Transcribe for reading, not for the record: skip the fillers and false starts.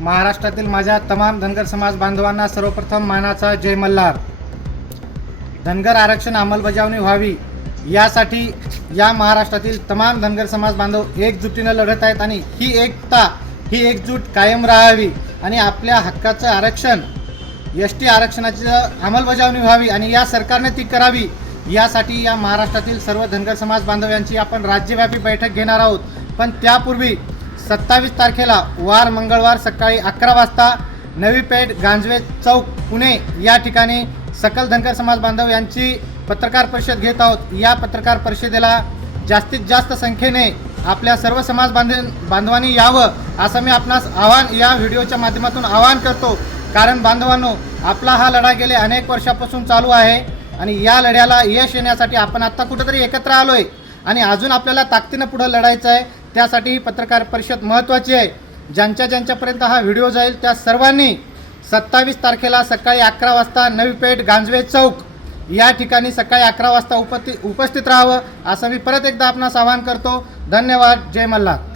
महाराष्ट्रातील माझ्या तमाम धनगर समाज बांधवांना सर्वप्रथम मानाचा जय मल्हार। धनगर आरक्षण अंमलबजावणी व्हावी यासाठी या महाराष्ट्रातील तमाम धनगर समाज बांधव एकजुटीने लढत आहेत आणि ही एकता ही एकजूट कायम राहावी आणि आपल्या हक्काचं आरक्षण एसटी आरक्षणाची अंमलबजावणी व्हावी आणि या सरकारने ती करावी यासाठी या महाराष्ट्रातील सर्व धनगर समाज बांधव यांची आपण राज्यव्यापी बैठक घेणार आहोत। पण त्यापूर्वी 27 तारखेला वार मंगळवार सकाळी 11 वाजता नवी पेठ गांजवे चौक पुणे या ठिकाणी सकल धनगर समाज बांधव यांची पत्रकार परिषद घेत आहोत। या पत्रकार परिषदेला जास्तीत जास्त संख्येने आपल्या सर्व समाज बांधवांनी यावं असं मी आपणास आवाहन या व्हिडिओच्या माध्यमातून आवाहन करतो। कारण बांधवांनो, आपला हा लढा गेले अनेक वर्षापासून चालू आहे आणि या लढ्याला यश येण्यासाठी आपण आत्ता कुठेतरी एकत्र आलोय आणि अजून आपल्याला ताकदीनं पुढे लढायचं आहे। त्यासाठी ही पत्रकार परिषद महत्त्वाची आहे। ज्यांच्यापर्यंत हा व्हिडिओ जाईल त्या सर्वांनी 27 तारखेला सकाळी 11 वाजता नवी पेठ गांजवे चौक या ठिकाणी सकाळी 11 वाजता उपस्थित राहावं असं मी परत एकदा आपणास आवाहन करतो। धन्यवाद। जय मल्हार।